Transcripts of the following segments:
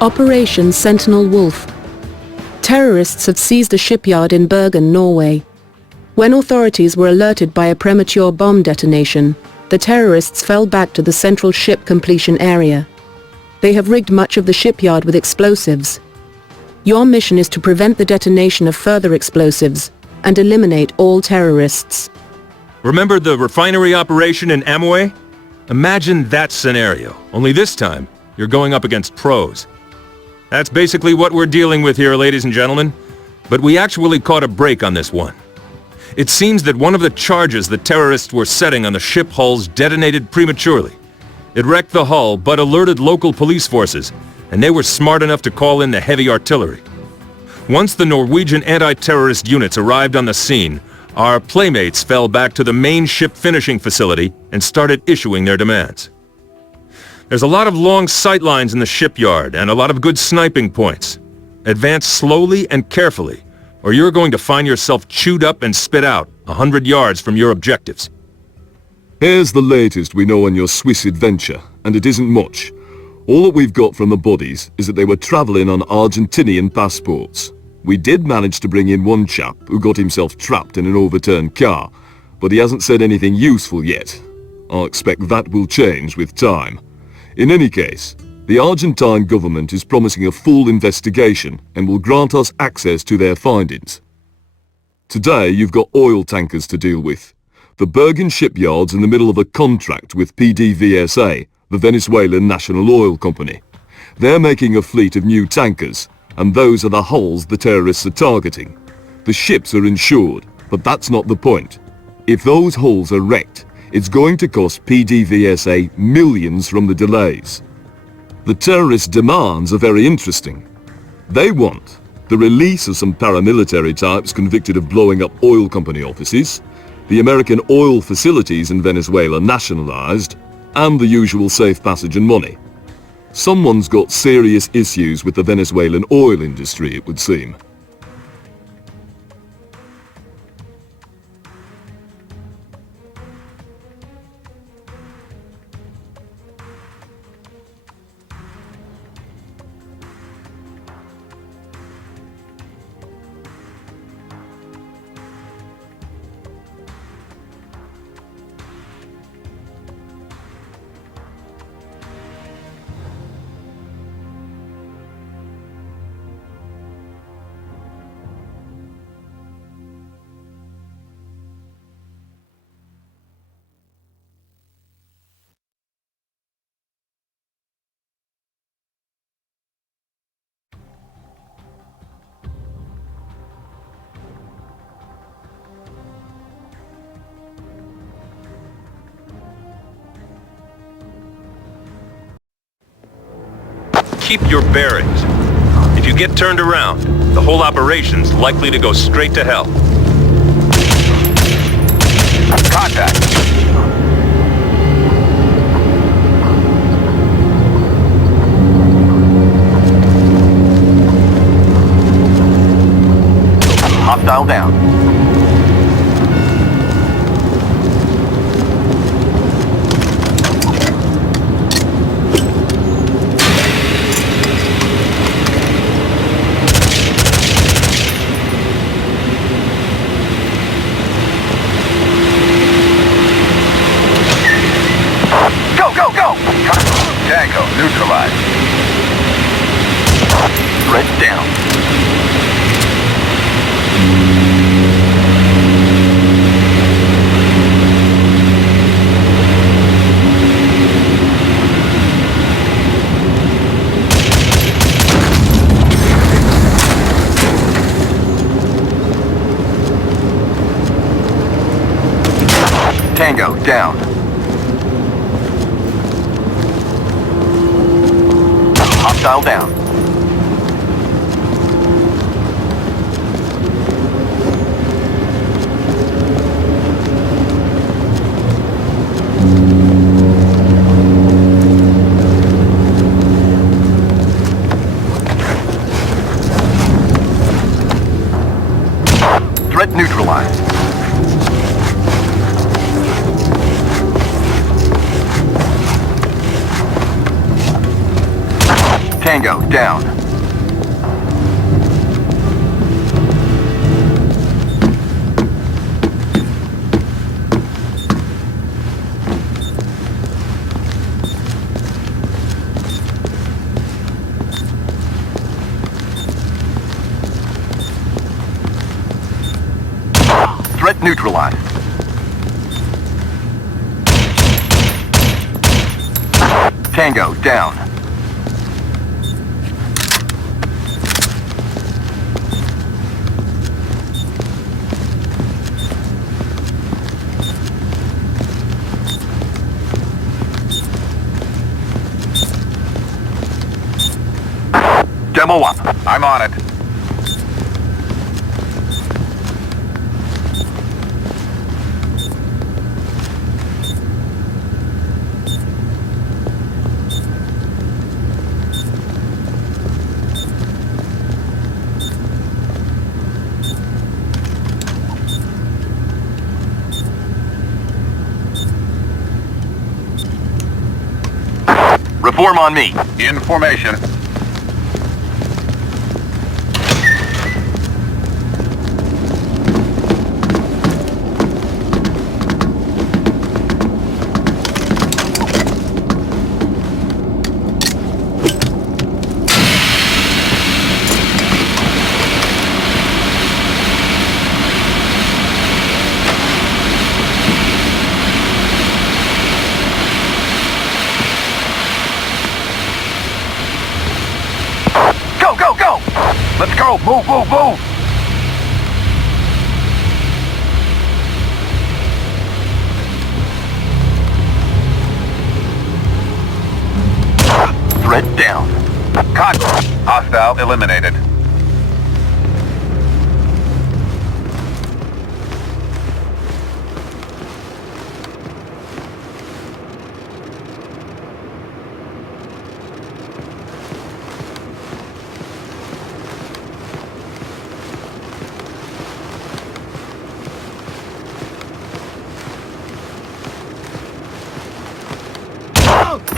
Operation Sentinel Wolf. Terrorists have seized a shipyard in Bergen, Norway. When authorities were alerted by a premature bomb detonation, the terrorists fell back to the central ship completion area. They have rigged much of the shipyard with explosives. Your mission is to prevent the detonation of further explosives and eliminate all terrorists. Remember the refinery operation in Amway? Imagine that scenario, only this time, you're going up against pros. That's basically what we're dealing with here, ladies and gentlemen. But we actually caught a break on this one. It seems that one of the charges the terrorists were setting on the ship hulls detonated prematurely. It wrecked the hull, but alerted local police forces, and they were smart enough to call in the heavy artillery. Once the Norwegian anti-terrorist units arrived on the scene, our playmates fell back to the main ship finishing facility and started issuing their demands. There's a lot of long sight lines in the shipyard and a lot of good sniping points. Advance slowly and carefully, or you're going to find yourself chewed up and spit out 100 yards from your objectives. Here's the latest we know on your Swiss adventure, and it isn't much. All that we've got from the bodies is that they were travelling on Argentinian passports. We did manage to bring in one chap who got himself trapped in an overturned car, but he hasn't said anything useful yet. I'll expect that will change with time. In any case, the Argentine government is promising a full investigation and will grant us access to their findings. Today you've got oil tankers to deal with. The Bergen shipyard's in the middle of a contract with PDVSA, the Venezuelan National Oil Company. They're making a fleet of new tankers, and those are the hulls the terrorists are targeting. The ships are insured, but that's not the point. If those hulls are wrecked, it's going to cost PDVSA millions from the delays. The terrorist demands are very interesting. They want the release of some paramilitary types convicted of blowing up oil company offices, the American oil facilities in Venezuela nationalized, and the usual safe passage and money. Someone's got serious issues with the Venezuelan oil industry, it would seem. Keep your bearings. If you get turned around, the whole operation's likely to go straight to hell. Contact! Hostile down. Tango neutralized. Threat down. Tango down. Hostile down. Threat neutralized. Tango, down. Threat neutralized. Tango, down. Demo up. I'm on it. Reform on me. In formation. Let's go! Move, move, move! Threat down. Contact. Hostile eliminated.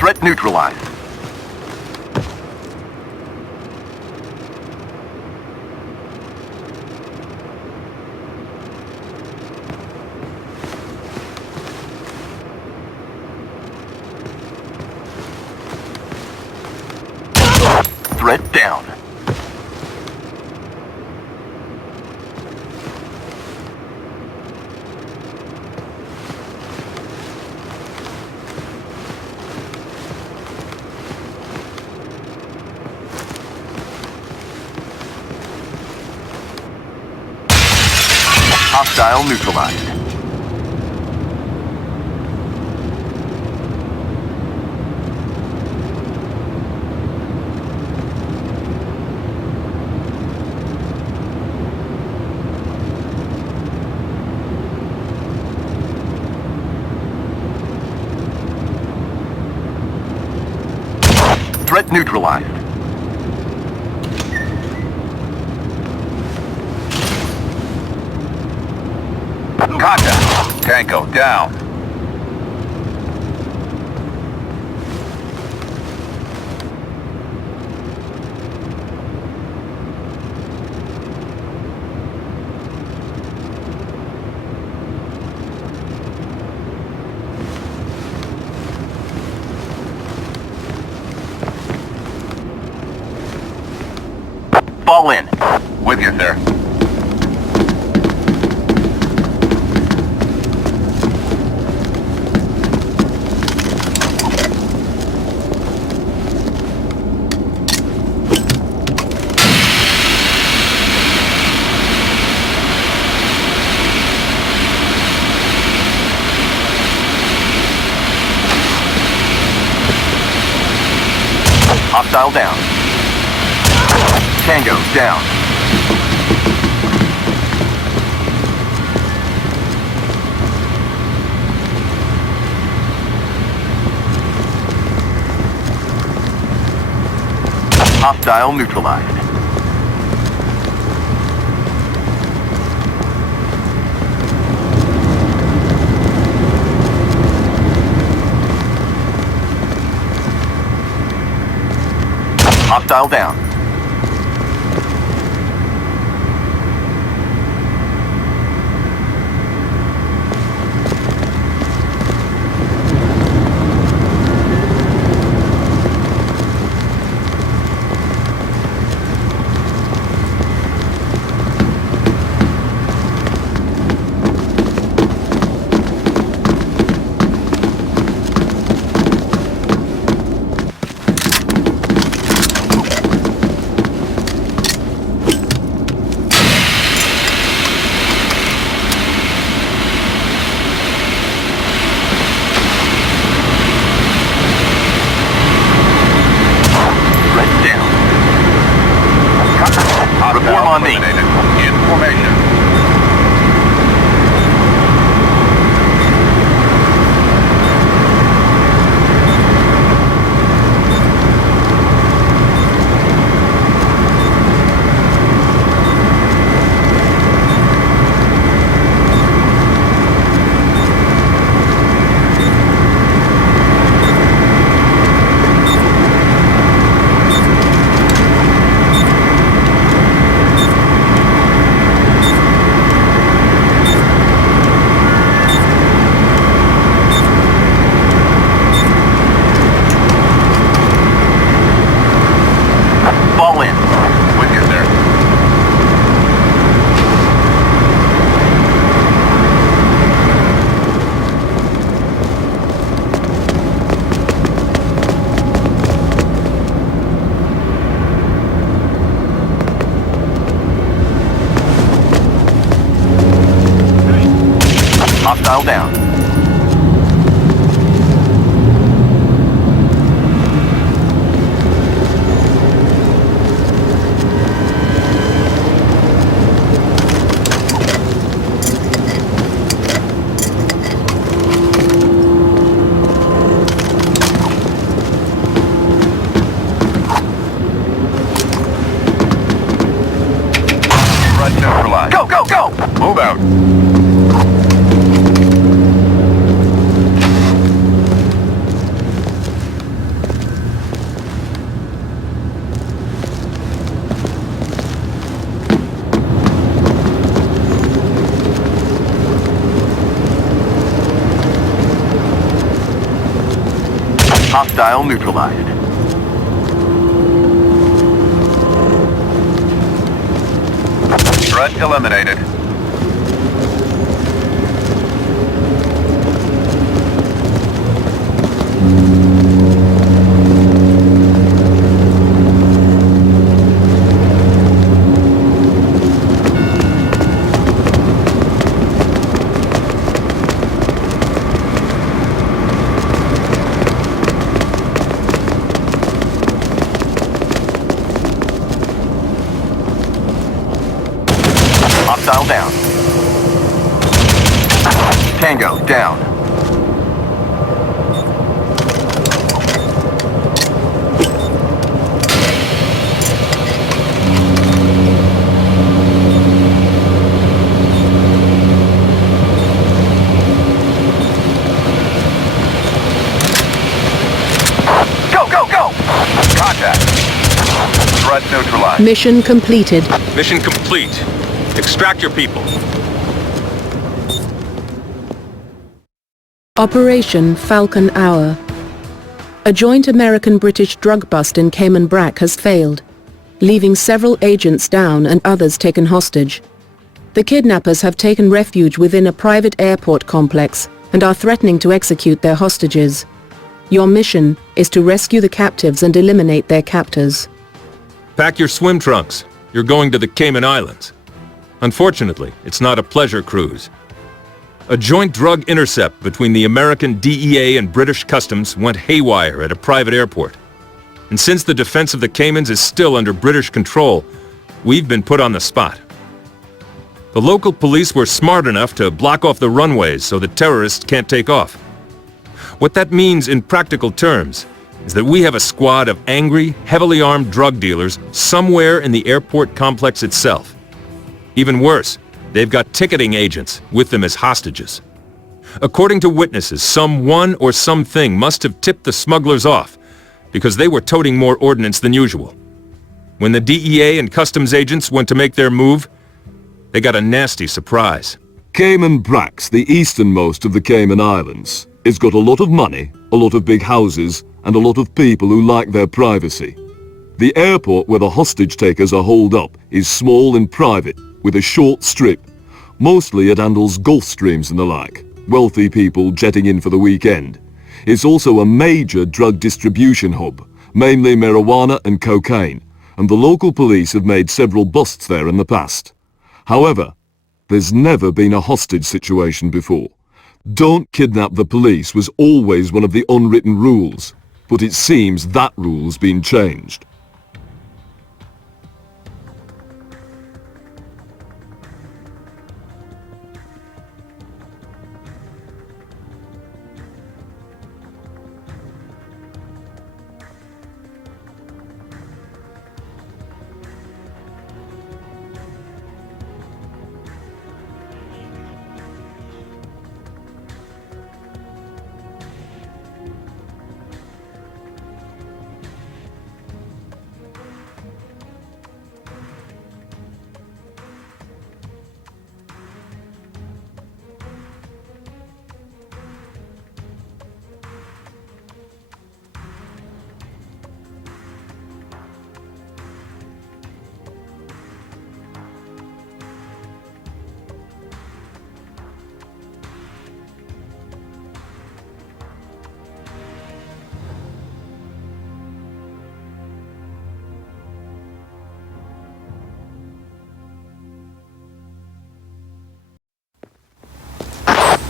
Threat neutralized. Threat down. Hostile neutralized. Threat neutralized. Contact. Tango down. Fall in. With you, sir. Hostile down. Tango down. Hostile neutralized. Hostile down. Reform on me. In formation. Fall in. With you, sir. Hostile down. Threat neutralized. Go, go, go! Move out. Hostile neutralized. Threat eliminated. Hostile down. Tango down. Go, go, go! Contact. Threat neutralized. Mission completed. Mission complete. Extract your people. Operation Falcon Hour. A joint American-British drug bust in Cayman Brac has failed, leaving several agents down and others taken hostage. The kidnappers have taken refuge within a private airport complex and are threatening to execute their hostages. Your mission is to rescue the captives and eliminate their captors. Pack your swim trunks. You're going to the Cayman Islands. Unfortunately, it's not a pleasure cruise. A joint drug intercept between the American DEA and British Customs went haywire at a private airport. And since the defense of the Caymans is still under British control, we've been put on the spot. The local police were smart enough to block off the runways so the terrorists can't take off. What that means in practical terms is that we have a squad of angry, heavily armed drug dealers somewhere in the airport complex itself. Even worse, they've got ticketing agents with them as hostages. According to witnesses, someone or something must have tipped the smugglers off because they were toting more ordnance than usual. When the DEA and customs agents went to make their move, they got a nasty surprise. Cayman Brax, the easternmost of the Cayman Islands, it's got a lot of money, a lot of big houses, and a lot of people who like their privacy. The airport where the hostage takers are holed up is small and private, with a short strip. Mostly it handles Gulf Streams and the like, wealthy people jetting in for the weekend. It's also a major drug distribution hub, mainly marijuana and cocaine, and the local police have made several busts there in the past. However, there's never been a hostage situation before. Don't kidnap the police was always one of the unwritten rules, but it seems that rule's been changed.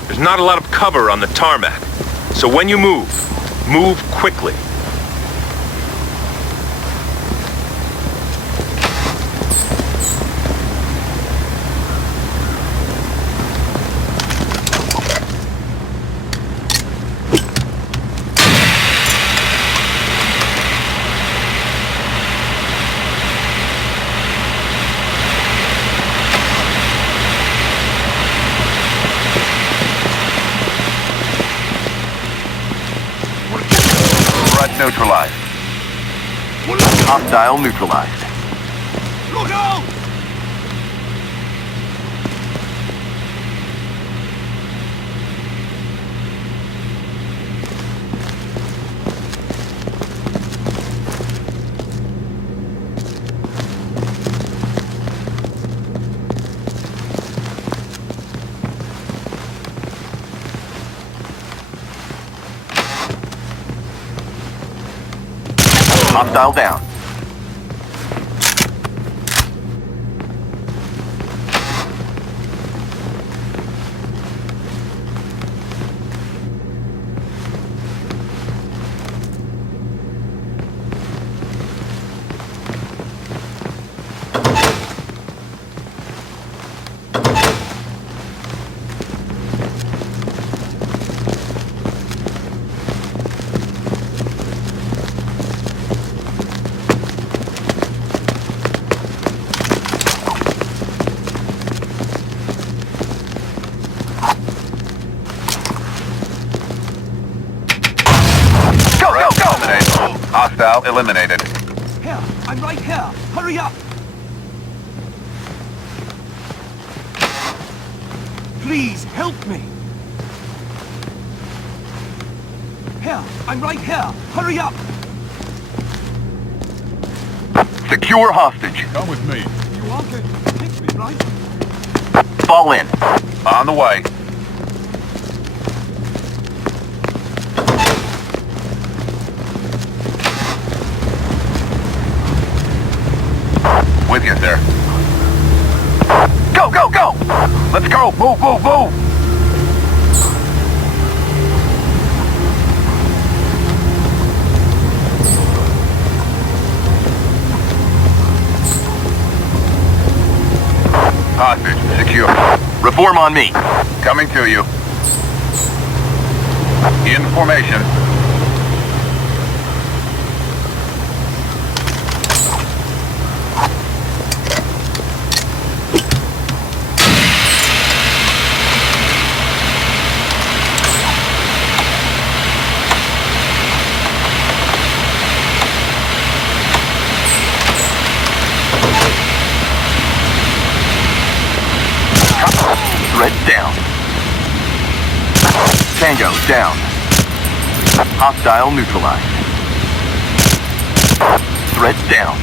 There's not a lot of cover on the tarmac, so when you move quickly. Neutralized. Hostile neutralized. Look out! Hostile down. Hostile eliminated. Here, I'm right here. Hurry up! Please, help me! Here, I'm right here. Hurry up! Secure hostage. Come with me. You are going to take me, right? Fall in. On the way. With you, sir. Go, go, go! Let's go! Move, move, move! Hostage secure. Reform on me. Coming to you. In formation. Tango, down. Hostile neutralized. Threat down.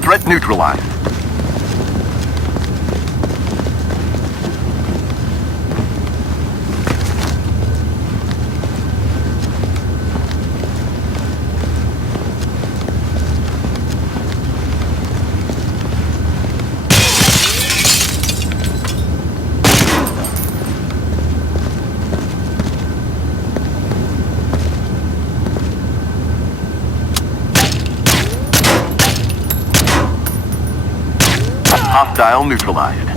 Threat neutralized. Hostile neutralized.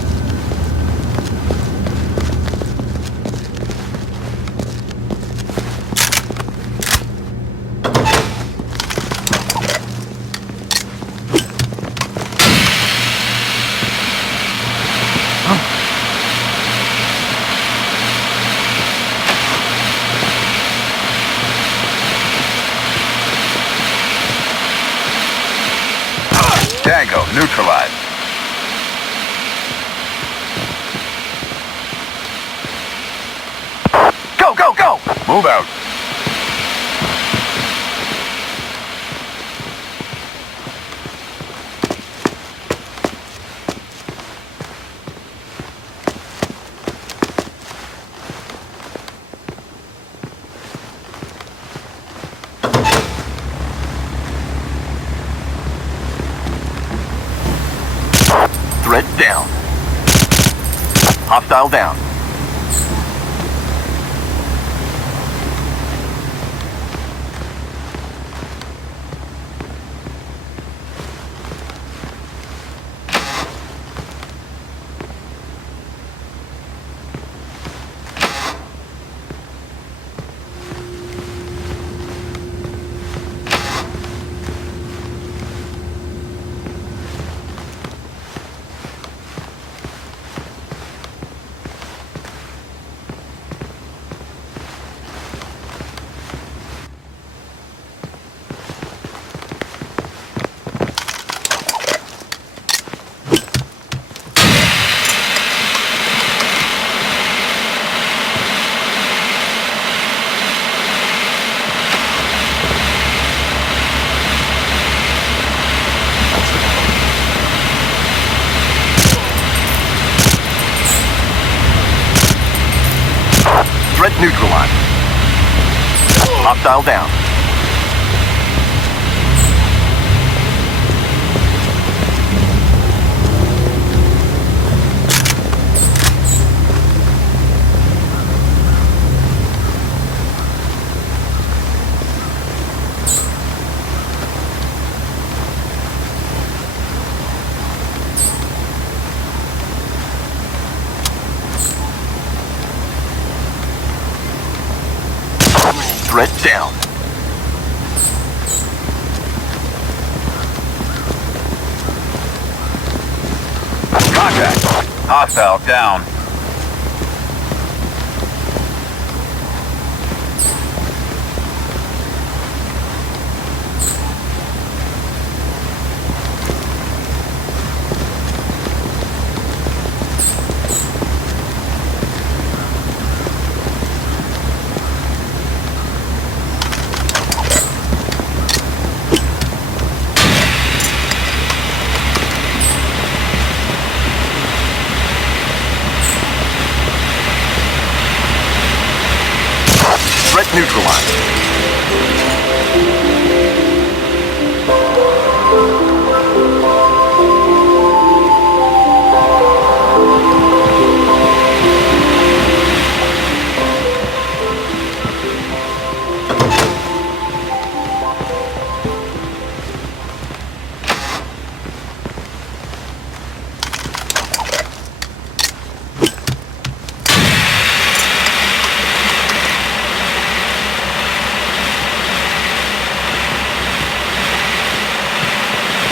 Tango neutralized. Go, go, go! Move out. Threat down. Hostile down. Threat neutralized. Hostile down. Threat down. Contact. Hostile down. Threat neutralized.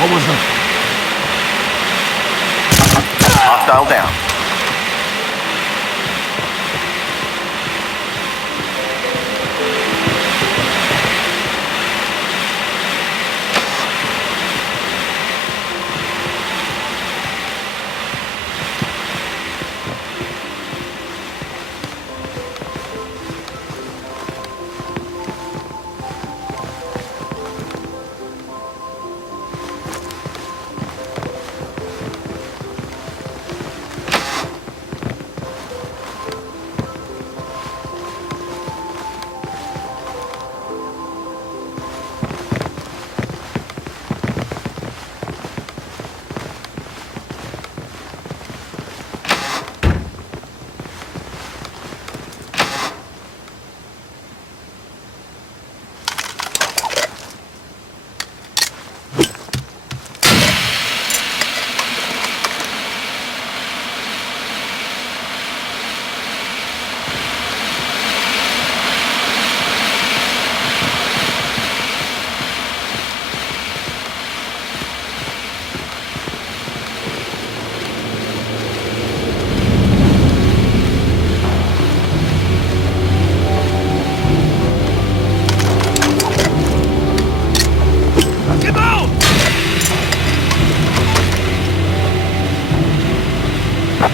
What was that? Hostile down.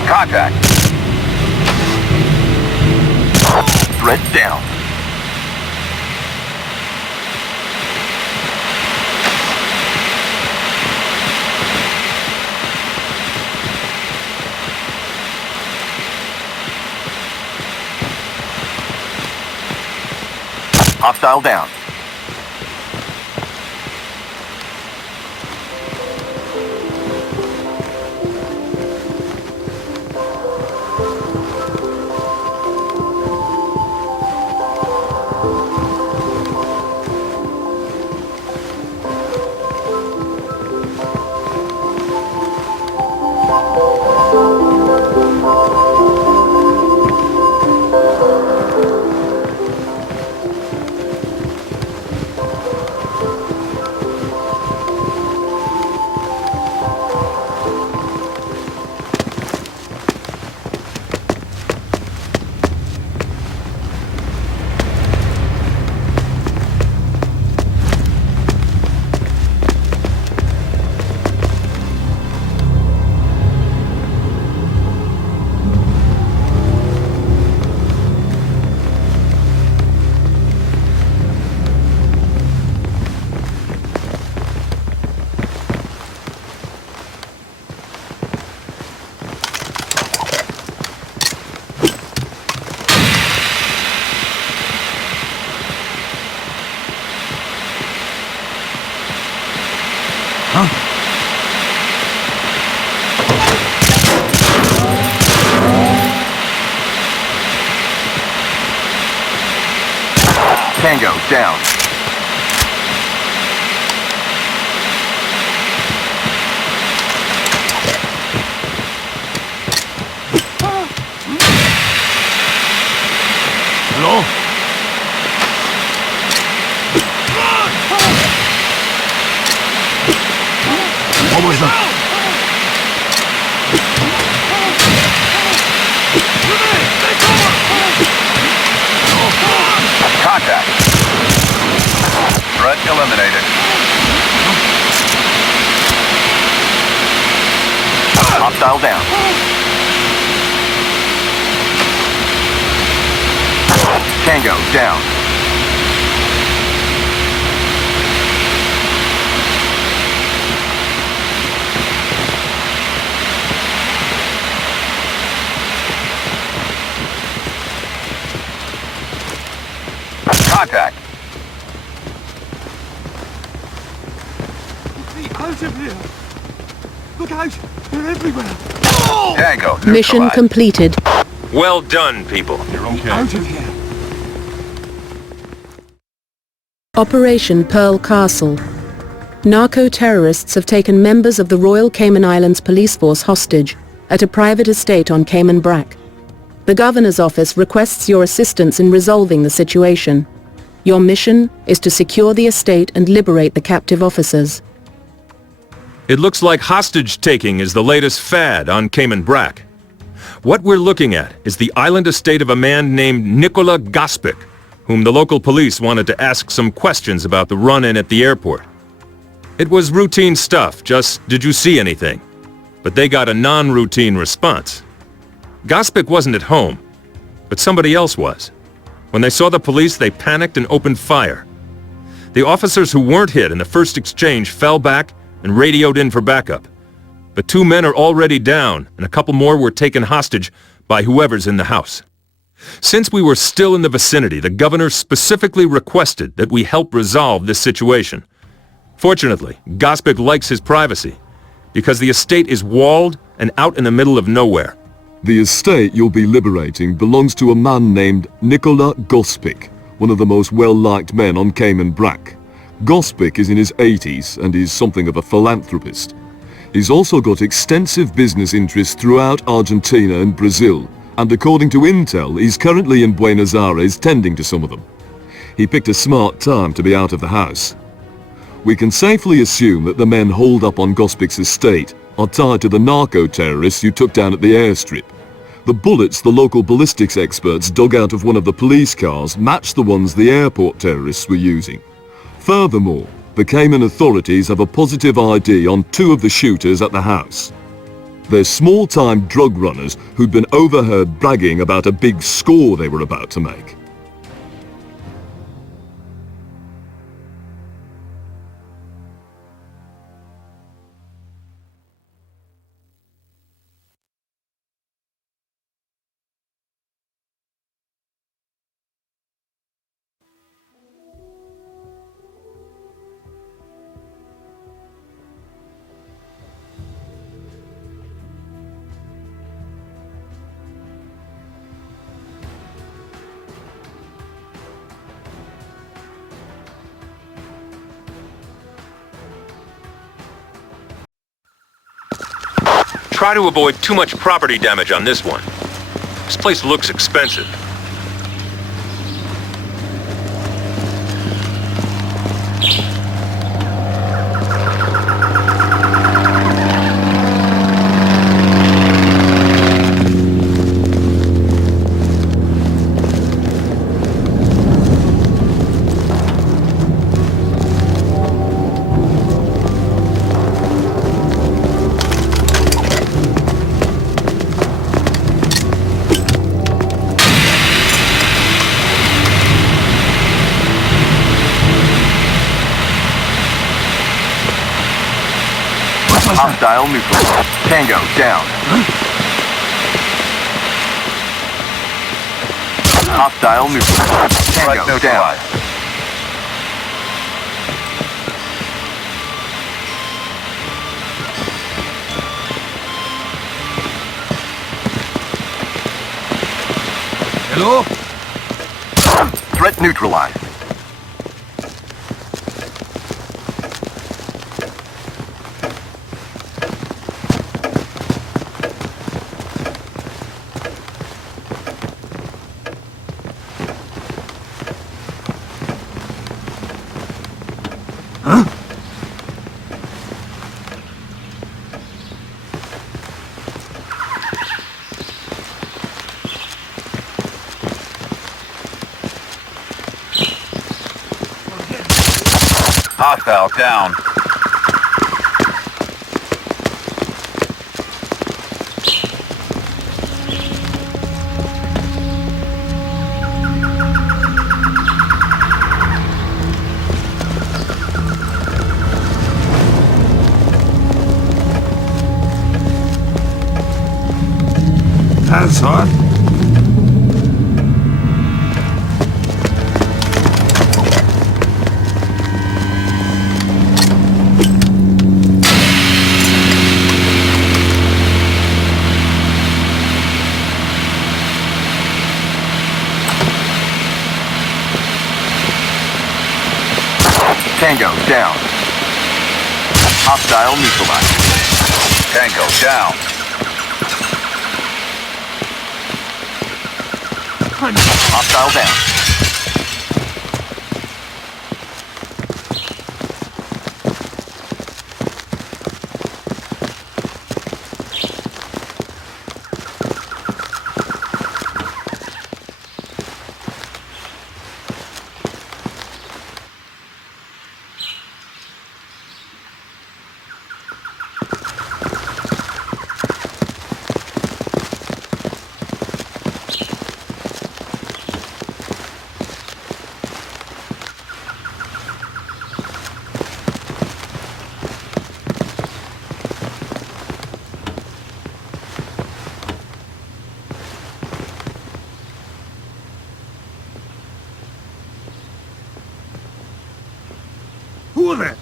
Contact. Threat down. Hostile down. Tango down. Hello? What was that? Contact. Threat eliminated. Hostile down. Tango down. Contact. Out of here! Look out! They're everywhere! Tango Mission neutralized. completed. Well done, people. You're okay. Out of here! Operation Pearl Castle. Narco-terrorists have taken members of the Royal Cayman Islands police force hostage at a private estate on Cayman Brac. The governor's office requests your assistance in resolving the situation. Your mission is to secure the estate and liberate the captive officers. It looks like hostage-taking is the latest fad on Cayman Brac. What we're looking at is the island estate of a man named Nikola Gospic, whom the local police wanted to ask some questions about the run-in at the airport. It was routine stuff, just, did you see anything? But they got a non-routine response. Gospic wasn't at home, but somebody else was. When they saw the police, they panicked and opened fire. The officers who weren't hit in the first exchange fell back and radioed in for backup. But 2 men are already down, and a couple more were taken hostage by whoever's in the house. Since we were still in the vicinity, the governor specifically requested that we help resolve this situation. Fortunately, Gospic likes his privacy, because the estate is walled and out in the middle of nowhere. The estate you'll be liberating belongs to a man named Nikola Gospic, one of the most well-liked men on Cayman Brac. Gospic is in his 80s and is something of a philanthropist. He's also got extensive business interests throughout Argentina and Brazil, and according to intel, he's currently in Buenos Aires tending to some of them. He picked a smart time to be out of the house. We can safely assume that the men holed up on Gospic's estate are tied to the narco-terrorists you took down at the airstrip. The bullets the local ballistics experts dug out of one of the police cars match the ones the airport terrorists were using. Furthermore, the Cayman authorities have a positive ID on 2 of the shooters at the house. They're small-time drug runners who'd been overheard bragging about a big score they were about to make. Try to avoid too much property damage on this one. This place looks expensive. Hostile neutral. Tango down. Hostile neutral. Tango down. Hello? Threat neutralized. Hostile down. That's hot. Tango down. Hostile neutralized. Tango down. Hostile down. Kurve!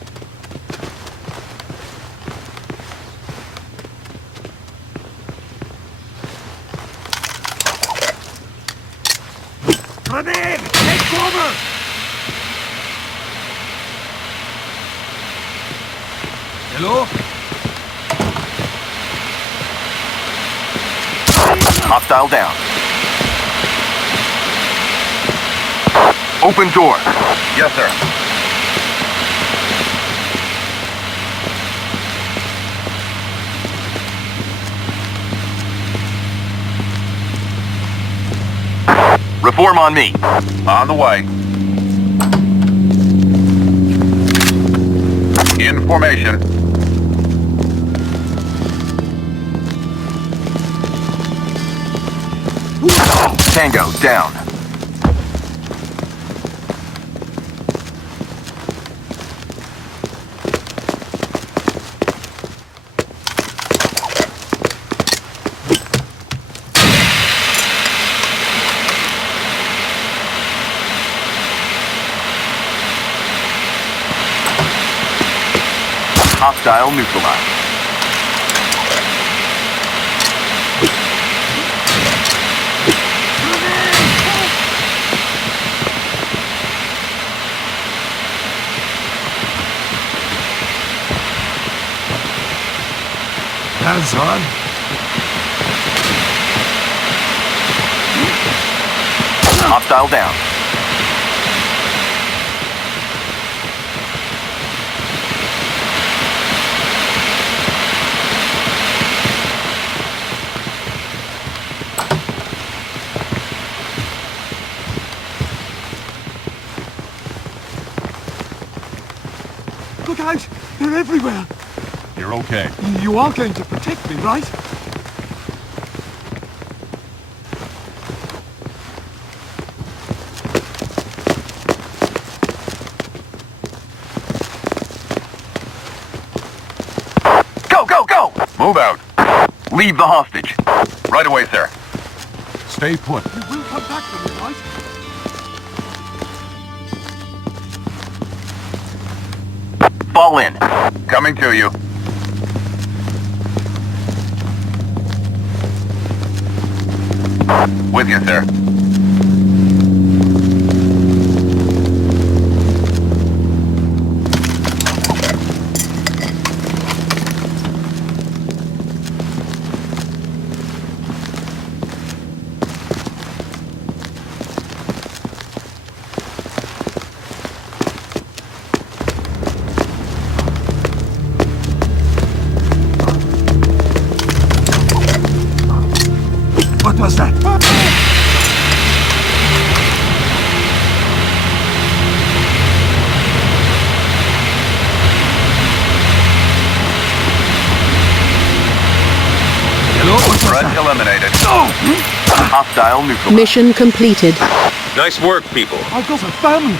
Grenade! Take cover! Hello? Hostile down. Open door. Yes, sir. Reform on me. On the way. In formation. Tango down. Hostile neutralized. Hands on. Hostile down. Look out! They're everywhere! You're okay. You are going to protect me, right? Go, go, go! Move out. Leave the hostage. Right away, sir. Stay put. You will come back for me, right? Fall in. Coming to you. With you, sir. What was that? Hello? What was Threat that? eliminated. No! Hostile neutralized. Mission completed. Nice work, people. I've got a family.